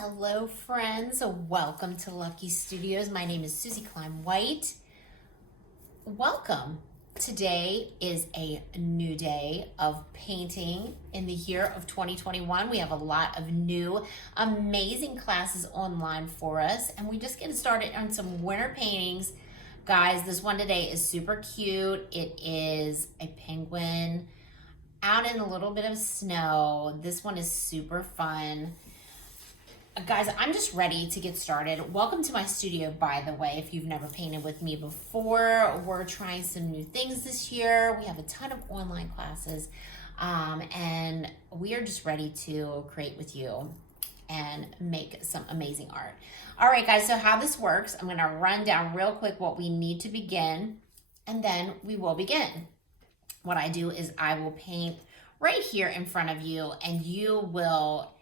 Hello, friends. Welcome to Luckee Studios. My name is Suzee Cline-White. Welcome. Today is a new day of painting in the year of 2021. We have a lot of new, amazing classes online for us, and we just getting started on some winter paintings. Guys, this one today is super cute. It is a penguin out in a little bit of snow. This one is super fun. Guys, I'm just ready to get started. Welcome to my studio, by the way, if you've never painted with me before. We're trying some new things this year. We have a ton of online classes, and we are just ready to create with you and make some amazing art. All right, guys, so how this works, I'm gonna run down real quick what we need to begin, and then we will begin. What I do is I will paint right here in front of you, and you will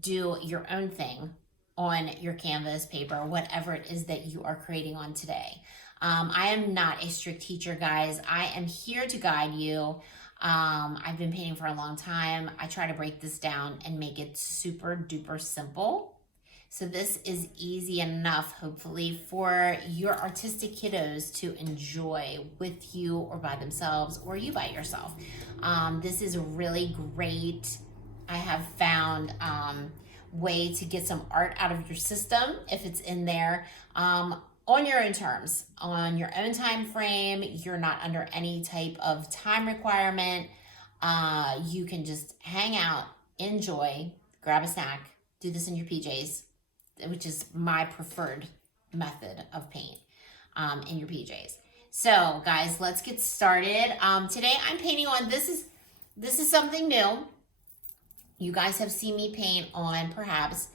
do your own thing on your canvas, paper, whatever it is that you are creating on today. I am not a strict teacher, guys. I am here to guide you. I've been painting for a long time. I try to break this down and make it super duper simple. So this is easy enough, hopefully, for your artistic kiddos to enjoy with you or by themselves or you by yourself. This is a really great, I have found, way to get some art out of your system if it's in there on your own terms, on your own time frame. You're not under any type of time requirement. You can just hang out, enjoy, grab a snack, do this in your PJs, which is my preferred method of paint, in your PJs. So guys, let's get started. Today I'm painting on, this is something new. You guys have seen me paint on, perhaps,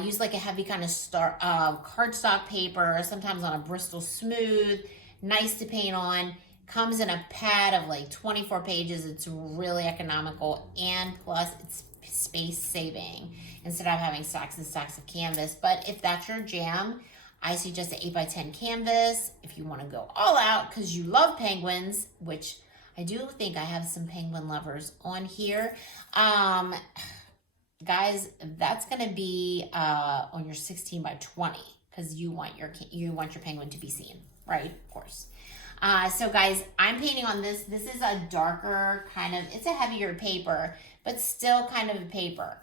use like a heavy kind of cardstock paper, sometimes on a Bristol Smooth, nice to paint on. Comes in a pad of like 24 pages. It's really economical, and plus it's space saving instead of having stacks and stacks of canvas. But if that's your jam, I suggest an 8x10 canvas. If you want to go all out because you love penguins, which I do think I have some penguin lovers on here. Guys, that's gonna be on your 16x20 because you want your penguin to be seen, right? Of course. So guys, I'm painting on this. This is a darker kind of, it's a heavier paper, but still kind of a paper.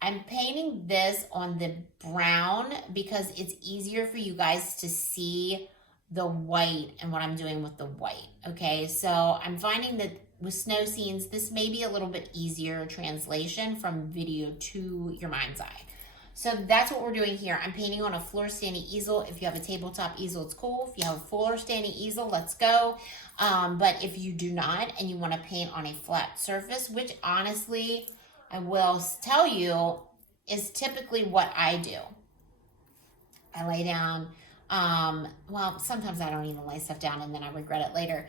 I'm painting this on the brown because it's easier for you guys to see the white and what I'm doing with the white. Okay, so I'm finding that with snow scenes, this may be a little bit easier translation from video to your mind's eye. So that's what we're doing here. I'm painting on a floor standing easel. If you have a tabletop easel, it's cool. If you have a floor standing easel, let's go. But if you do not and you want to paint on a flat surface, which honestly, I will tell you, is typically what I do. I lay down, well, sometimes I don't even lay stuff down and then I regret it later.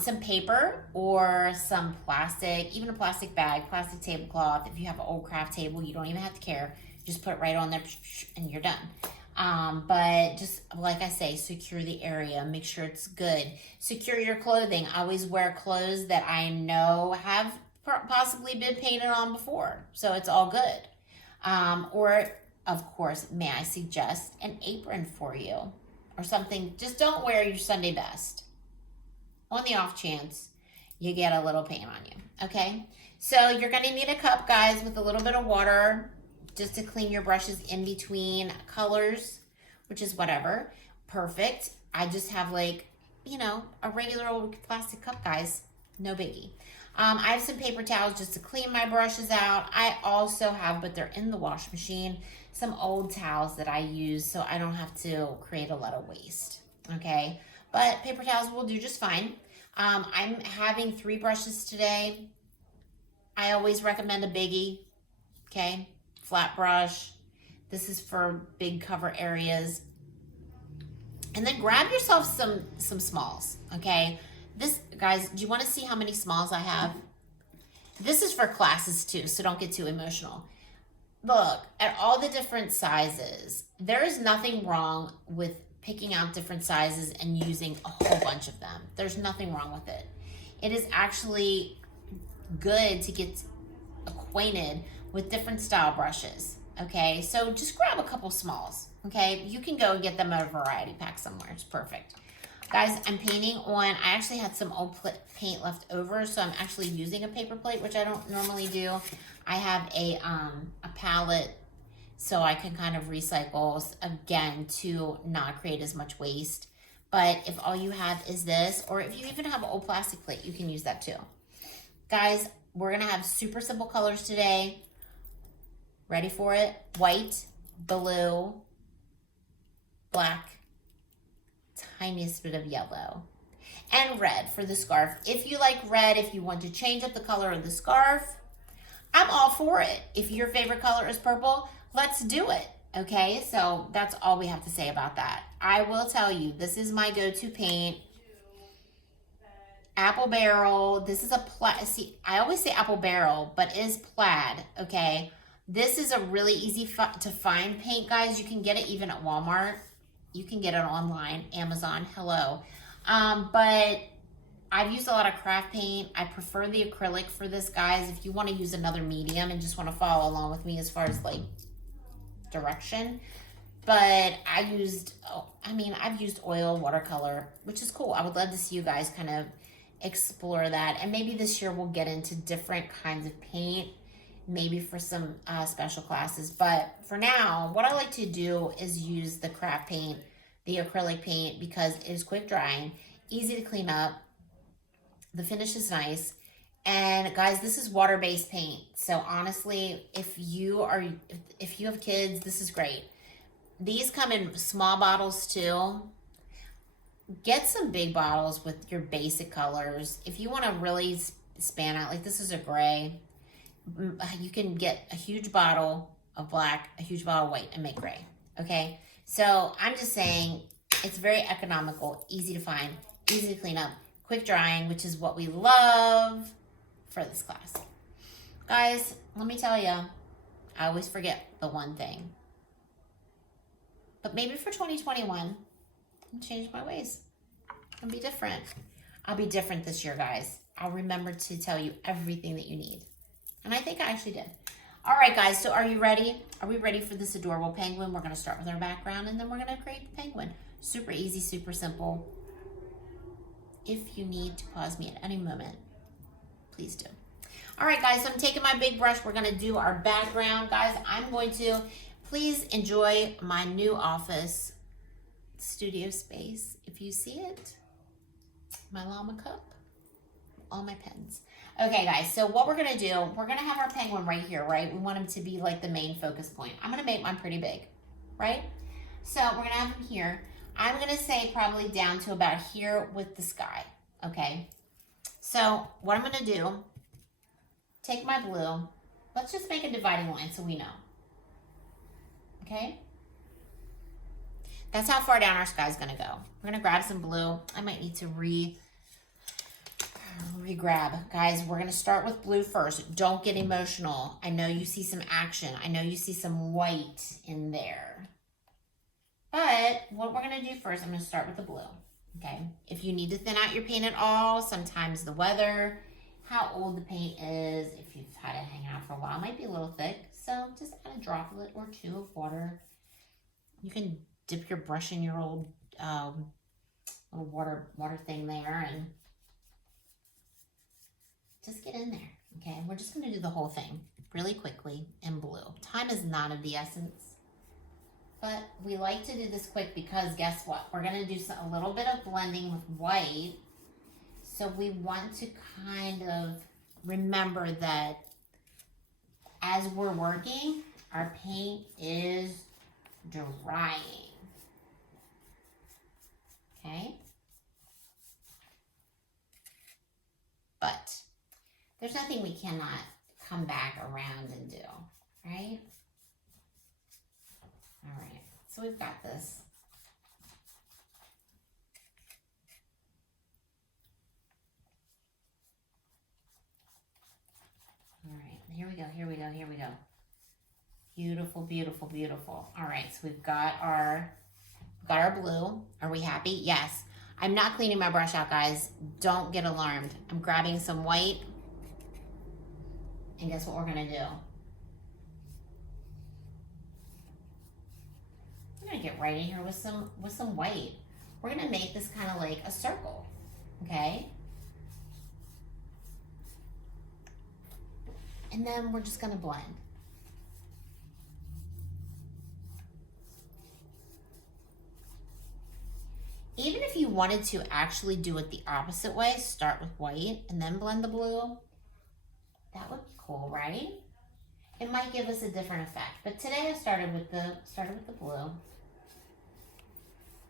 Some paper or some plastic, even a plastic bag, plastic tablecloth. If you have an old craft table, you don't even have to care. Just put it right on there and you're done. But just like I say, secure the area, make sure it's good. Secure your clothing. I always wear clothes that I know have possibly been painted on before, so it's all good. Or of course, may I suggest an apron for you or something. Just don't wear your Sunday best on the off chance you get a little paint on you, okay? So you're gonna need a cup, guys, with a little bit of water just to clean your brushes in between colors, which is whatever. Perfect. I just have like, you know, a regular old plastic cup, guys. No biggie. I have some paper towels just to clean my brushes out. I also have, but they're in the wash machine, some old towels that I use so I don't have to create a lot of waste, okay? But paper towels will do just fine. I'm having 3 brushes today. I always recommend a biggie, okay? Flat brush. This is for big cover areas. And then grab yourself some smalls, okay? This, guys, do you want to see how many smalls I have? This is for classes too, so don't get too emotional. Look at all the different sizes. There is nothing wrong with picking out different sizes and using a whole bunch of them. There's nothing wrong with it. It is actually good to get acquainted with different style brushes. okay? So just grab a couple smalls, okay? You can go and get them at a variety pack somewhere. It's perfect. Guys, I'm painting on, I actually had some old paint left over, so I'm actually using a paper plate, which I don't normally do. I have a palette, so I can kind of recycle, again, to not create as much waste. But if all you have is this, or if you even have an old plastic plate, you can use that too. Guys, we're gonna have super simple colors today. Ready for it? White, blue, black, tiniest bit of yellow, and red for the scarf. If you like red, if you want to change up the color of the scarf, I'm all for it. If your favorite color is purple, let's do it. Okay, so that's all we have to say about that. I will tell you, this is my go-to paint. Apple Barrel. This is a plaid. See, I always say Apple Barrel, but it is plaid, okay? This is a really easy to find paint, guys. You can get it even at Walmart. You can get it online, Amazon, hello. But I've used a lot of craft paint. I prefer the acrylic for this, guys. If you want to use another medium and just want to follow along with me as far as like direction. But I've used oil, watercolor, which is cool. I would love to see you guys kind of explore that. And maybe this year we'll get into different kinds of paint, maybe for some special classes. But for now, what I like to do is use the craft paint, the acrylic paint, because it is quick drying, easy to clean up. The finish is nice. And guys, this is water-based paint. So honestly, if you have kids, this is great. These come in small bottles too. Get some big bottles with your basic colors. If you want to really span out, like this is a gray, you can get a huge bottle of black, a huge bottle of white, and make gray, okay? So I'm just saying, it's very economical, easy to find, easy to clean up, quick drying, which is what we love for this class. Guys, let me tell you, I always forget the one thing. But maybe for 2021, I'll change my ways and be different. I'll be different this year, guys. I'll remember to tell you everything that you need. And I think I actually did. All right, guys, so are you ready? Are we ready for this adorable penguin? We're gonna start with our background and then we're gonna create the penguin. Super easy, super simple. If you need to pause me at any moment, please do. All right, guys, so I'm taking my big brush. We're gonna do our background. Guys, I'm going to, please enjoy my new office studio space. If you see it, my llama cup, all my pens. Okay, guys, so what we're gonna do, we're gonna have our penguin right here, right? We want him to be like the main focus point. I'm gonna make mine pretty big, right? So we're gonna have him here. I'm gonna say probably down to about here with the sky, okay? So what I'm gonna do, take my blue, let's just make a dividing line so we know, okay? That's how far down our sky's gonna go. We're gonna grab some blue. I might need to re-grab. Guys, we're gonna start with blue first. Don't get emotional. I know you see some action. I know you see some white in there. But what we're gonna do first, I'm gonna start with the blue, okay? If you need to thin out your paint at all, sometimes the weather, how old the paint is, if you've had it hang out for a while, it might be a little thick. So just add a droplet or two of water. You can dip your brush in your old little water thing there and just get in there, okay? We're just gonna do the whole thing really quickly in blue. Time is not of the essence, but we like to do this quick because guess what? We're gonna do a little bit of blending with white. So we want to kind of remember that as we're working, our paint is drying, okay? But there's nothing we cannot come back around and do, right? All right, so we've got this. All right, here we go, here we go, here we go. Beautiful, beautiful, beautiful. All right, so we've got our blue. Are we happy? Yes. I'm not cleaning my brush out, guys. Don't get alarmed. I'm grabbing some white. And guess what we're gonna do? get right in here with some white. We're gonna make this kind of like a circle, okay? And then we're just gonna blend. Even if you wanted to actually do it the opposite way, start with white and then blend the blue, that would be cool, right? It might give us a different effect. But today I started with the blue.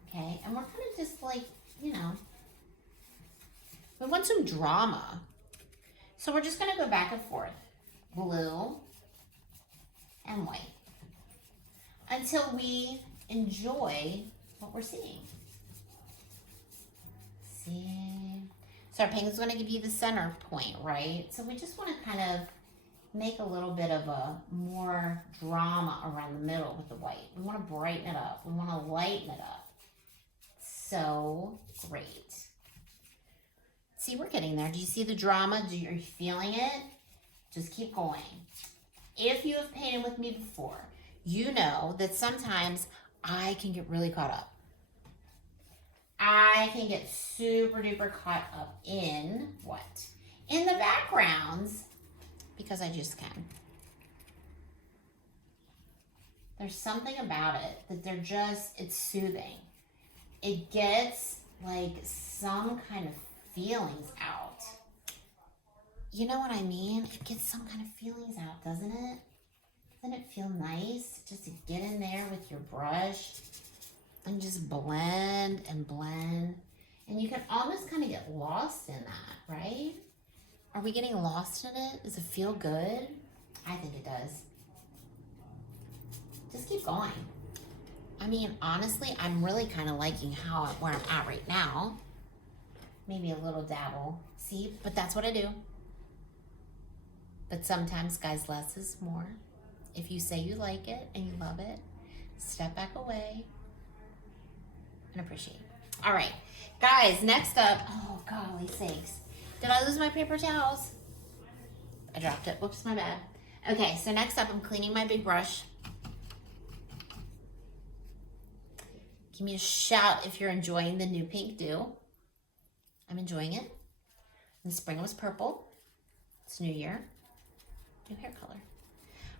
Okay, and we're kind of just like, you know, we want some drama. So we're just gonna go back and forth, blue and white, until we enjoy what we're seeing. See? So our penguin's gonna give you the center point, right? So we just wanna kind of make a little bit of a more drama around the middle with the white. We wanna brighten it up. We wanna lighten it up. So great. See, we're getting there. Do you see the drama? Are you feeling it? Just keep going. If you have painted with me before, you know that sometimes I can get really caught up. I can get super duper caught up in what? In the backgrounds, because I just can. There's something about it that it's soothing. It gets like some kind of feelings out. You know what I mean? It gets some kind of feelings out, doesn't it? Doesn't it feel nice just to get in there with your brush and just blend and blend? And you can almost kind of get lost in that, right? Are we getting lost in it? Does it feel good? I think it does. Just keep going. I mean, honestly, I'm really kind of liking where I'm at right now. Maybe a little dabble. See, but that's what I do. But sometimes, guys, less is more. If you say you like it and you love it, step back away and appreciate it. All right, guys, next up, oh, golly sakes. Did I lose my paper towels? I dropped it. Whoops, my bad. Okay, so next up, I'm cleaning my big brush. Give me a shout if you're enjoying the new pink dew. I'm enjoying it. In the spring it was purple. It's New Year. New hair color.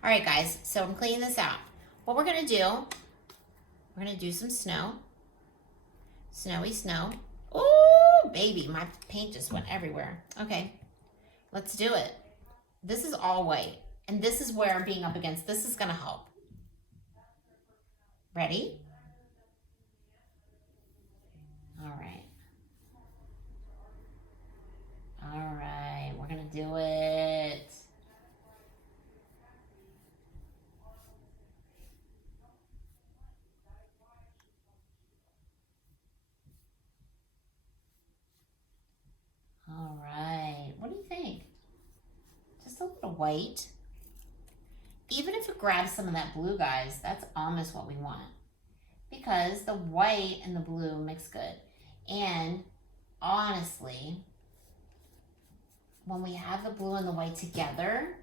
All right, guys, so I'm cleaning this out. What we're gonna do, we're gonna do some snow. Snowy snow. Oh, baby, my paint just went everywhere. Okay, let's do it. This is all white, and this is where being up against this is gonna help. Ready? All right. All right, we're gonna do it. All right, what do you think? Just a little white. Even if it grabs some of that blue, guys, that's almost what we want. Because the white and the blue mix good. And honestly, when we have the blue and the white together,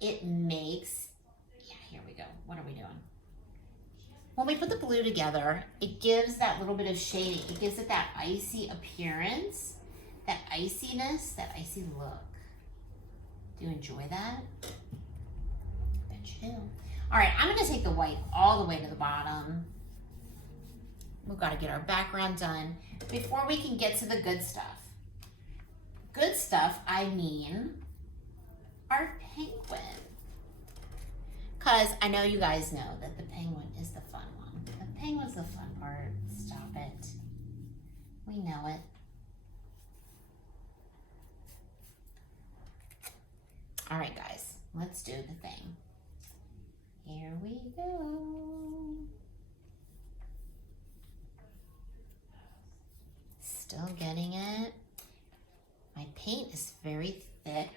it makes, yeah, here we go. What are we doing? When we put the blue together, it gives that little bit of shading. It gives it that icy appearance, that iciness, that icy look. Do you enjoy that? I bet you do. All right, I'm gonna take the white all the way to the bottom. We've got to get our background done before we can get to the good stuff. Good stuff, I mean our penguin. Because I know you guys know that the penguin is the fun one. The penguin's the fun part. Stop it. We know it. All right, guys, let's do the thing. Here we go. Still getting it. My paint is very thick,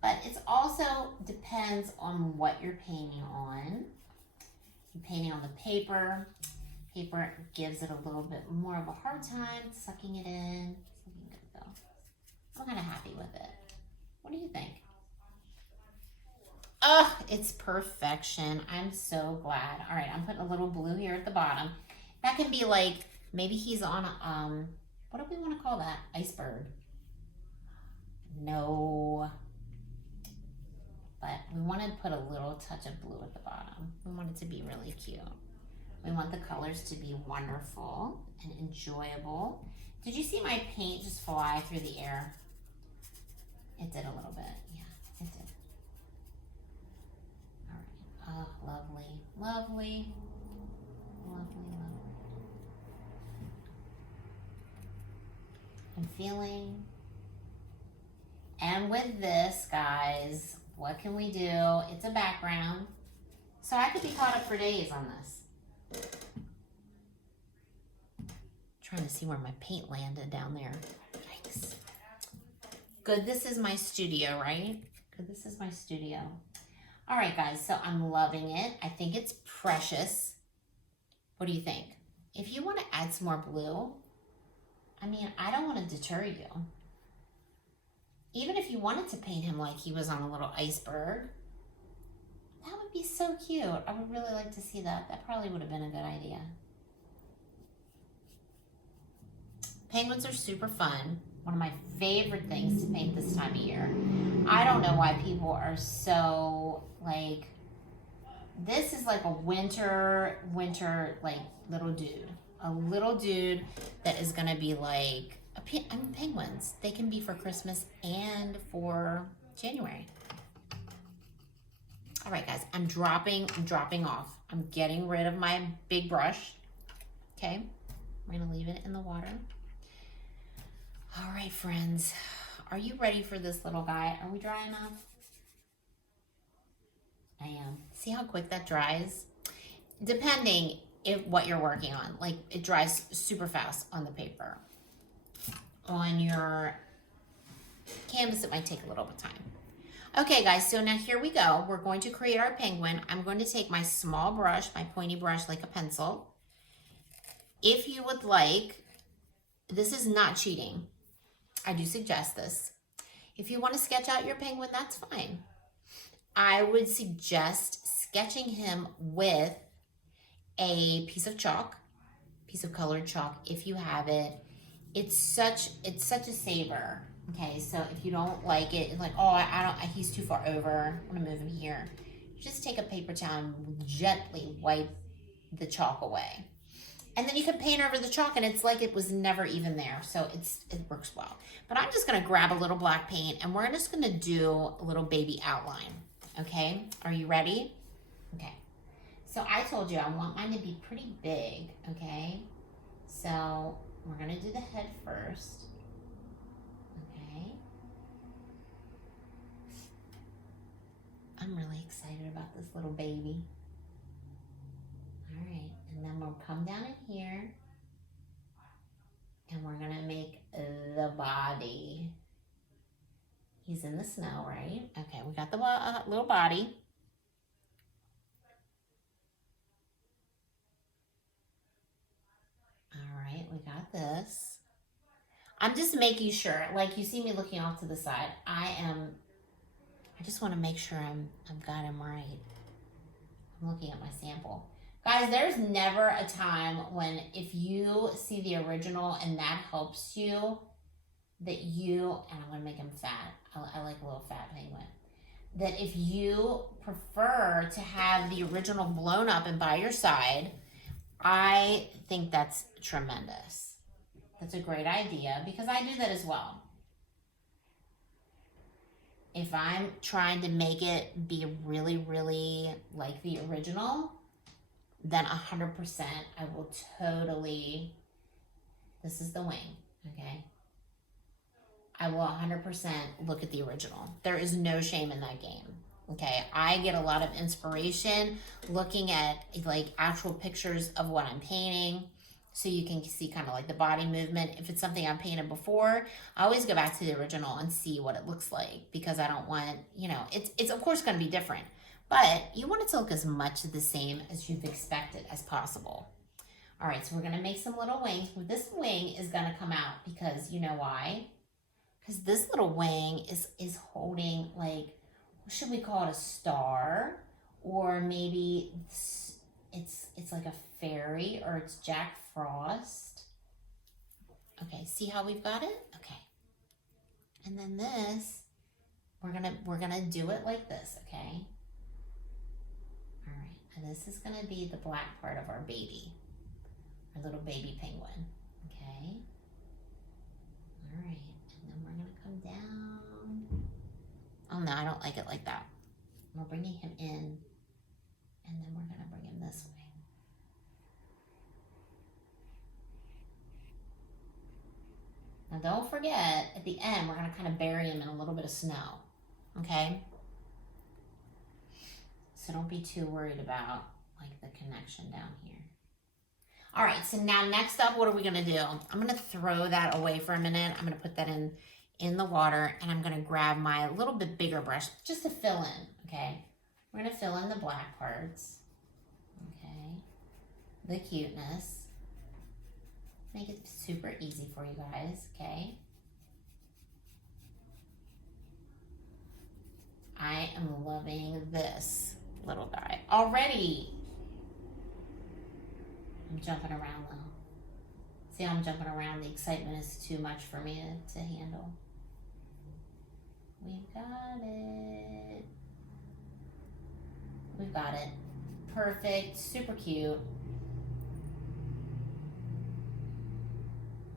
but it also depends on what you're painting on. You're painting on the paper. Paper gives it a little bit more of a hard time sucking it in. It's looking good though. I'm kind of happy with it. What do you think? Oh, it's perfection. I'm so glad. All right, I'm putting a little blue here at the bottom. That can be like, maybe he's on a, what do we want to call that? Iceberg. No. But we want to put a little touch of blue at the bottom. We want it to be really cute. We want the colors to be wonderful and enjoyable. Did you see my paint just fly through the air? It did a little bit. Yeah, it did. All right. Oh, lovely, lovely, lovely, lovely. I'm feeling. And with this, guys, what can we do? It's a background. So I could be caught up for days on this. Trying to see where my paint landed down there. Yikes. Good, this is my studio, right? Good, this is my studio. All right, guys, so I'm loving it. I think it's precious. What do you think? If you want to add some more blue, I mean, I don't want to deter you. Even if you wanted to paint him like he was on a little iceberg, that would be so cute. I would really like to see that. That probably would have been a good idea. Penguins are super fun. One of my favorite things to paint this time of year. I don't know why people are so like, this is like a winter, like little dude. A little dude that is gonna be like, I mean, penguins. They can be for Christmas and for January. All right, guys, I'm dropping off. I'm getting rid of my big brush. Okay, we're gonna leave it in the water. All right, friends, are you ready for this little guy? Are we dry enough? I am. See how quick that dries? Depending if what you're working on, like it dries super fast on the paper. On your canvas, it might take a little bit of time. Okay, guys, so now here we go. We're going to create our penguin. I'm going to take my small brush, my pointy brush like a pencil. If you would like, this is not cheating. I do suggest this. If you want to sketch out your penguin, that's fine. I would suggest sketching him with a piece of chalk, piece of colored chalk, if you have it. It's such a saver. Okay, so if you don't like it, it's like, oh, he's too far over. I'm gonna move him here. Just take a paper towel and gently wipe the chalk away. And then you can paint over the chalk and it's like it was never even there. So it works well. But I'm just gonna grab a little black paint and we're just gonna do a little baby outline. Okay, are you ready? Okay, so I told you I want mine to be pretty big, okay? So we're gonna do the head first, okay? I'm really excited about this little baby. All right, and then we'll come down in here and we're gonna make the body. He's in the snow, right? Okay, we got the little body. All right, we got this. I'm just making sure, like you see me looking off to the side, I just want to make sure I've got him right. I'm looking at my sample. Guys, there's never a time when if you see the original and that helps you, that you, and I'm going to make him fat. I like a little fat penguin. That if you prefer to have the original blown up and by your side, I think that's tremendous. That's a great idea because I do that as well. If I'm trying to make it be really, really like the original, then 100% I will totally, this is the wing, okay? I will 100% look at the original. There is no shame in that game, okay? I get a lot of inspiration looking at like actual pictures of what I'm painting so you can see kind of like the body movement. If it's something I've painted before, I always go back to the original and see what it looks like because I don't want, you know, it's of course going to be different, but you want it to look as much the same as you've expected as possible. All right, so we're going to make some little wings. This wing is going to come out because you know why? Because this little wing is holding like should we call it a star? Or maybe it's like a fairy, or it's Jack Frost. Okay, see how we've got it? Okay. And then this, we're gonna do it like this, okay? All right, and this is gonna be the black part of our baby, our little baby penguin, okay? All right, and then we're gonna come down. Oh no, I don't like it like that. We're bringing him in, and then we're gonna bring him this way. Now don't forget, at the end, we're gonna kind of bury him in a little bit of snow, okay? So don't be too worried about like the connection down here. All right, so now next up, what are we gonna do? I'm gonna throw that away for a minute. I'm gonna put that in the water, and I'm gonna grab my little bit bigger brush just to fill in, okay? We're gonna fill in the black parts, okay? The cuteness. Make it super easy for you guys, okay? I am loving this little guy already. I'm jumping around though. See how I'm jumping around? The excitement is too much for me to handle. We've got it. We've got it. Perfect, super cute.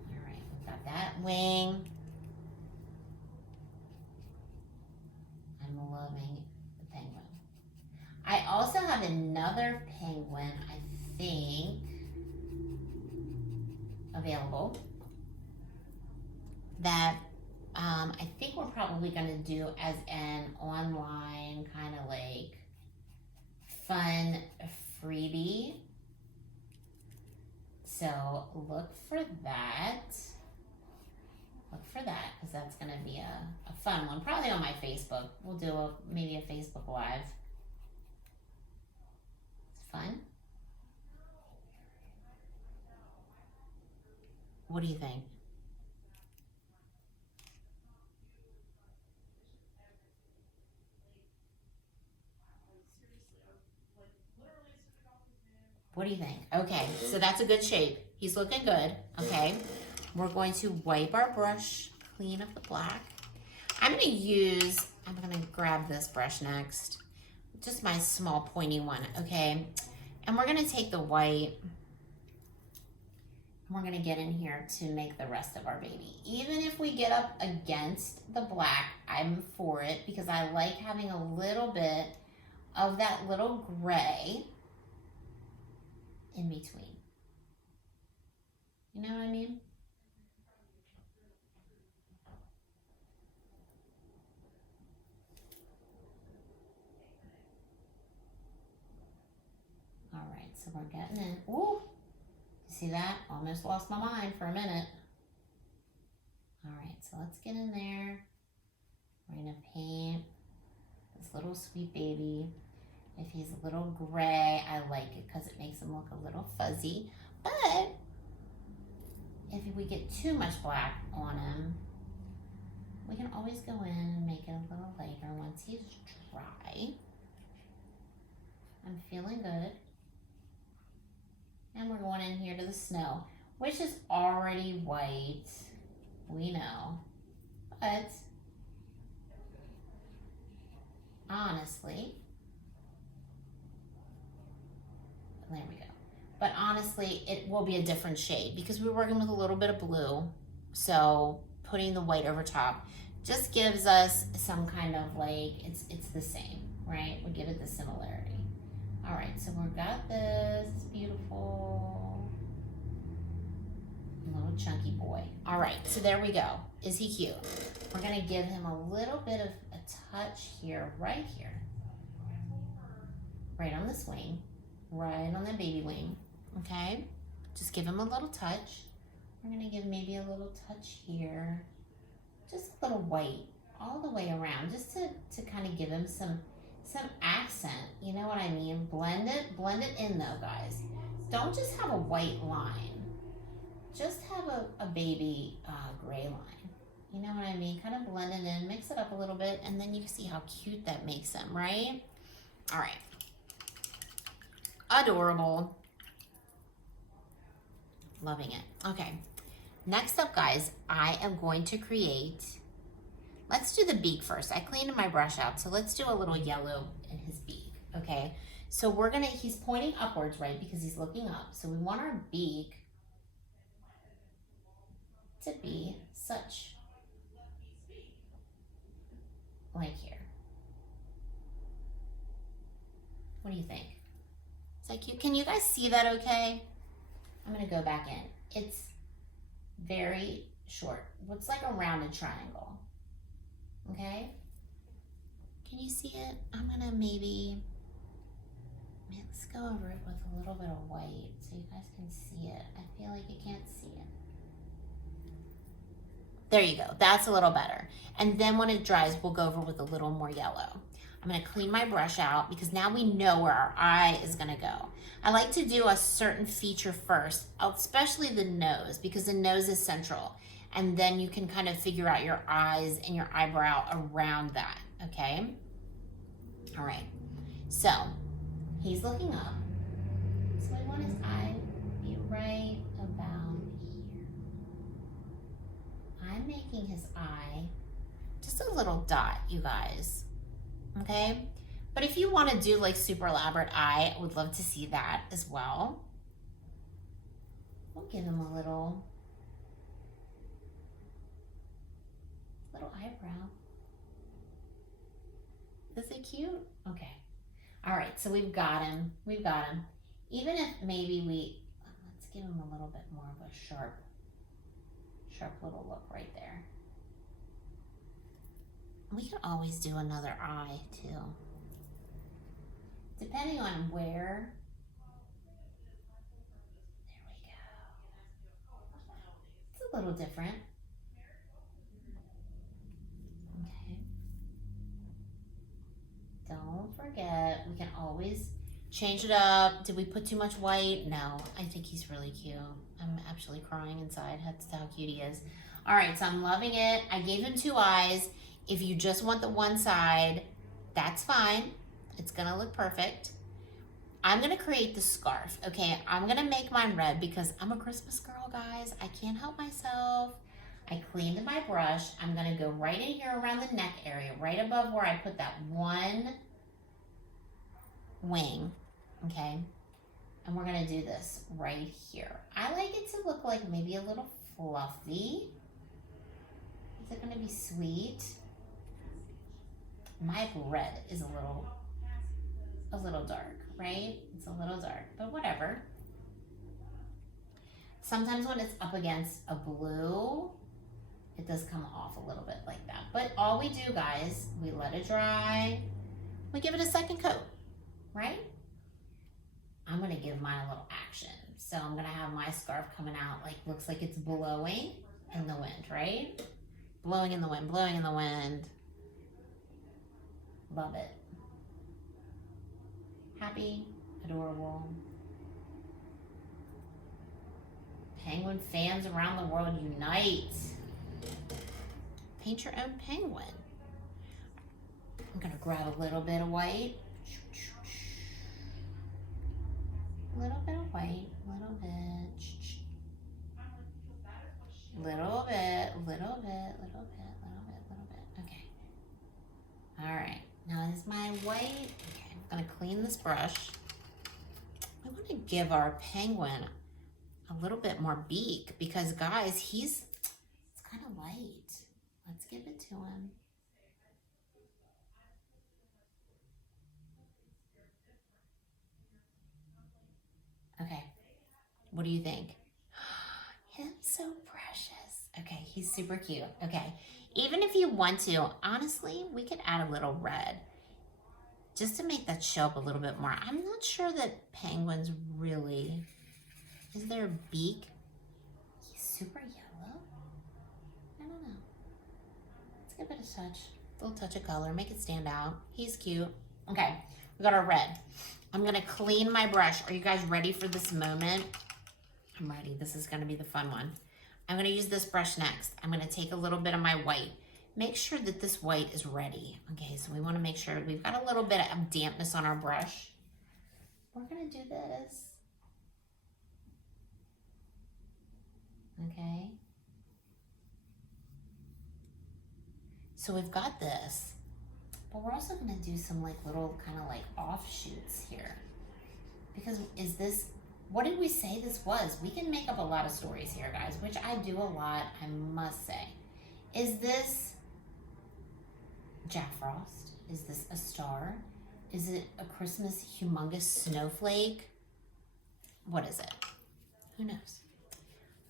All right, we've got that wing. I'm loving the penguin. I also have another penguin, I think, available that I think we're probably going to do as an online kind of like fun freebie. So look for that. Look for that, because that's going to be a fun one. Probably on my Facebook. We'll do maybe a Facebook Live. It's fun. What do you think? What do you think? Okay, so that's a good shape. He's looking good, okay? We're going to wipe our brush clean of the black. I'm gonna grab this brush next. Just my small pointy one, okay? And we're gonna take the white, and we're gonna get in here to make the rest of our baby. Even if we get up against the black, I'm for it, because I like having a little bit of that little gray in between. You know what I mean? All right, so we're getting in. Ooh, you see that? Almost lost my mind for a minute. All right, so let's get in there. We're gonna paint this little sweet baby. If he's a little gray, I like it because it makes him look a little fuzzy. But if we get too much black on him, we can always go in and make it a little lighter once he's dry. I'm feeling good. And we're going in here to the snow, which is already white, we know. But honestly, there we go. But honestly, it will be a different shade because we're working with a little bit of blue. So putting the white over top just gives us some kind of like, it's the same, right? We give it the similarity. All right, so we've got this beautiful little chunky boy. All right, so there we go. Is he cute? We're gonna give him a little bit of a touch here, right here. Right on this wing. Right on the baby wing, okay? Just give him a little touch. We're gonna give maybe a little touch here. Just a little white all the way around, just to kind of give him some accent, you know what I mean? Blend it in though, guys. Don't just have a white line. Just have a baby gray line. You know what I mean? Kind of blend it in, mix it up a little bit, and then you see how cute that makes him, right? All right. Adorable. Loving it. Okay. Next up, guys, I am going to create, let's do the beak first. I cleaned my brush out, so let's do a little yellow in his beak, okay? So we're gonna, he's pointing upwards, right? Because he's looking up. So we want our beak to be such, like here. What do you think? It's like, can you guys see that okay? I'm gonna go back in. It's very short. Looks like a rounded triangle, okay? Can you see it? I'm gonna maybe, let's go over it with a little bit of white so you guys can see it. I feel like you can't see it. There you go, that's a little better. And then when it dries, we'll go over with a little more yellow. I'm gonna clean my brush out because now we know where our eye is gonna go. I like to do a certain feature first, especially the nose, because the nose is central. And then you can kind of figure out your eyes and your eyebrow around that, okay? All right, so he's looking up. So I want his eye to be right about here. I'm making his eye just a little dot, you guys, okay? But if you want to do like super elaborate eye, I would love to see that as well. We'll give him a little eyebrow. Is it cute? Okay. All right, so we've got him. We've got him. Even if maybe let's give him a little bit more of a sharp little look right there. We could always do another eye too. Depending on where. There we go. It's a little different. Okay. Don't forget, we can always change it up. Did we put too much white? No, I think he's really cute. I'm actually crying inside. That's how cute he is. All right, so I'm loving it. I gave him 2 eyes. If you just want the one side, that's fine. It's gonna look perfect. I'm gonna create the scarf, okay? I'm gonna make mine red because I'm a Christmas girl, guys. I can't help myself. I cleaned my brush. I'm gonna go right in here around the neck area, right above where I put that one wing, okay? And we're gonna do this right here. I like it to look like maybe a little fluffy. Is it gonna be sweet? My red is a little dark, right? It's a little dark, but whatever. Sometimes when it's up against a blue, it does come off a little bit like that. But all we do, guys, we let it dry. We give it a second coat, right? I'm gonna give mine a little action. So I'm gonna have my scarf coming out like, looks like it's blowing in the wind, right? Blowing in the wind, blowing in the wind. Love it. Happy, adorable. Penguin fans around the world unite. Paint your own penguin. I'm gonna grab a little bit of white. Little bit of white, little bit. Little bit, little bit, little bit, little bit, little bit. Okay. All right. Now this is my white. Okay, I'm gonna clean this brush. I want to give our penguin a little bit more beak because, guys, it's kind of light. Let's give it to him. Okay, what do you think? Him so precious. Okay, he's super cute. Okay, even if you want to, honestly, we could add a little red just to make that show up a little bit more. I'm not sure that penguins really, is there a beak? He's super yellow. I don't know. Let's give it a touch, a little touch of color, make it stand out. He's cute. Okay, we got our red. I'm gonna clean my brush. Are you guys ready for this moment? I'm ready. This is gonna be the fun one. I'm gonna use this brush next. I'm gonna take a little bit of my white. Make sure that this white is ready. Okay, so we wanna make sure we've got a little bit of dampness on our brush. We're gonna do this. Okay. So we've got this, but we're also gonna do some like little kind of like offshoots here. Because what did we say this was? We can make up a lot of stories here, guys, which I do a lot, I must say. Is this Jack Frost? Is this a star? Is it a Christmas humongous snowflake? What is it? Who knows?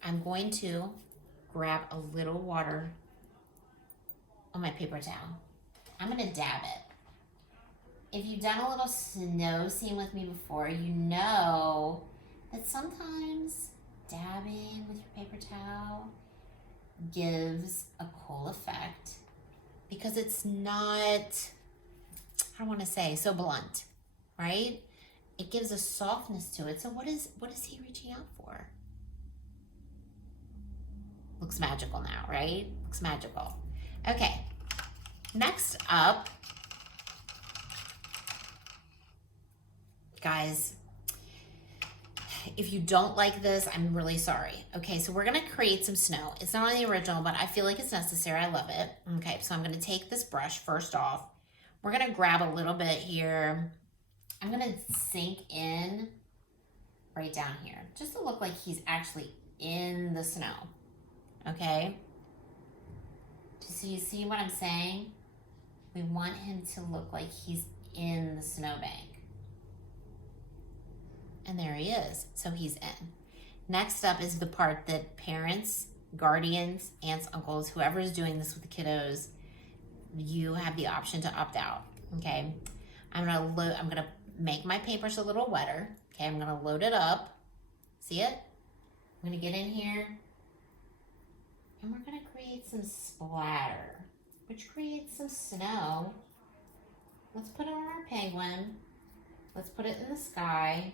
I'm going to grab a little water on my paper towel. I'm gonna dab it. If you've done a little snow scene with me before, you know that sometimes dabbing with your paper towel gives a cool effect because it's not, I don't want to say so blunt, right? It gives a softness to it. So what is he reaching out for? Looks magical now, right? Looks magical. Okay, next up, guys, if you don't like this, I'm really sorry. Okay, so we're gonna create some snow. It's not on the original, but I feel like it's necessary. I love it. Okay, so I'm gonna take this brush first off. We're gonna grab a little bit here. I'm gonna sink in right down here, just to look like he's actually in the snow. Okay? So you see what I'm saying? We want him to look like he's in the snowbank. And there he is. So he's in. Next up is the part that parents, guardians, aunts, uncles, whoever is doing this with the kiddos, you have the option to opt out. Okay? I'm gonna make my papers a little wetter. Okay, I'm gonna load it up. See it? I'm gonna get in here. And we're gonna create some splatter, which creates some snow. Let's put it on our penguin. Let's put it in the sky.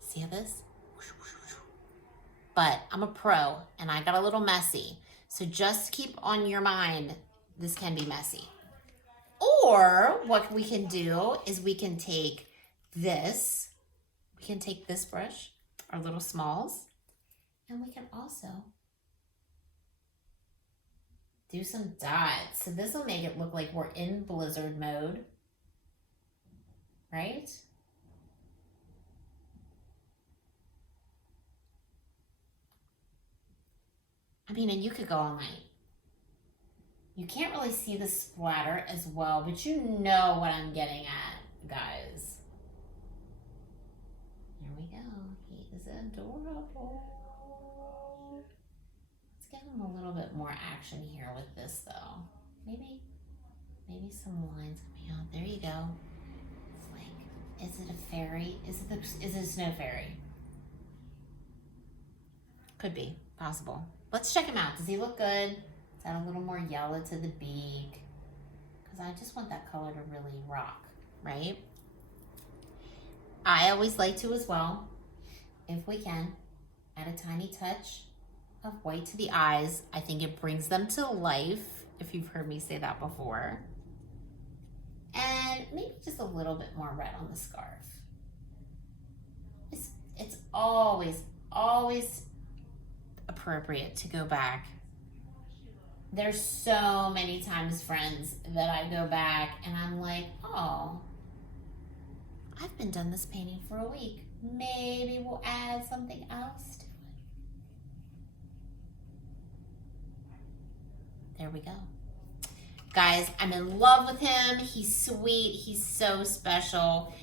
See this? But I'm a pro and I got a little messy. So just keep on your mind, this can be messy. Or what we can do is we can take this. We can take this brush, our little smalls, and we can also do some dots. So this will make it look like we're in blizzard mode, right? I mean, and you could go all night. You can't really see the splatter as well, but you know what I'm getting at, guys. There we go. He is adorable. Let's give him a little bit more action here with this, though. Maybe some lines coming out. There you go. It's like, is it a fairy? Is it a snow fairy? Could be possible. Let's check him out. Does he look good? Is that a little more yellow to the beak? Because I just want that color to really rock, right? I always like to as well, if we can, add a tiny touch of white to the eyes. I think it brings them to life, if you've heard me say that before. And maybe just a little bit more red on the scarf. It's always appropriate to go back. There's so many times, friends, that I go back and I'm like, oh, I've been done this painting for a week. Maybe we'll add something else to it. There we go. Guys, I'm in love with him. He's sweet. He's so special.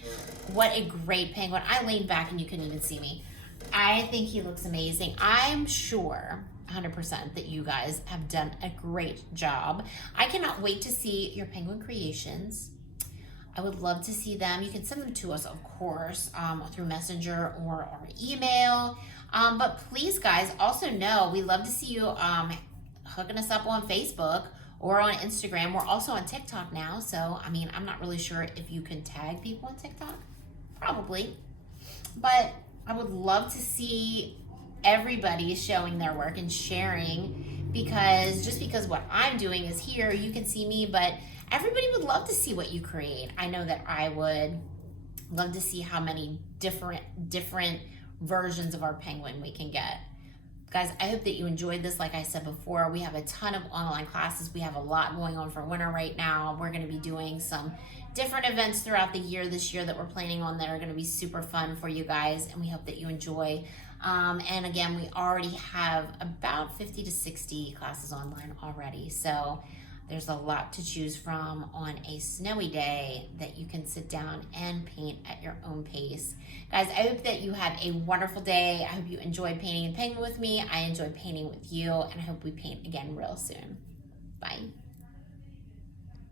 What a great penguin. I leaned back and you couldn't even see me. I think he looks amazing. I'm sure 100% that you guys have done a great job. I cannot wait to see your penguin creations. I would love to see them. You can send them to us, of course, through Messenger or our email. But please, guys, also know we love to see you hooking us up on Facebook or on Instagram. We're also on TikTok now. So, I mean, I'm not really sure if you can tag people on TikTok. Probably. But I would love to see everybody showing their work and sharing, because just because what I'm doing is here, you can see me, but everybody would love to see what you create. I know that I would love to see how many different versions of our penguin we can get. Guys, I hope that you enjoyed this. Like I said before, we have a ton of online classes. We have a lot going on for winter right now. We're going to be doing some different events throughout the year this year that we're planning on that are going to be super fun for you guys, and we hope that you enjoy. And again, we already have about 50 to 60 classes online already. So there's a lot to choose from on a snowy day that you can sit down and paint at your own pace. Guys, I hope that you have a wonderful day. I hope you enjoyed painting and penguin with me. I enjoyed painting with you, and I hope we paint again real soon. Bye.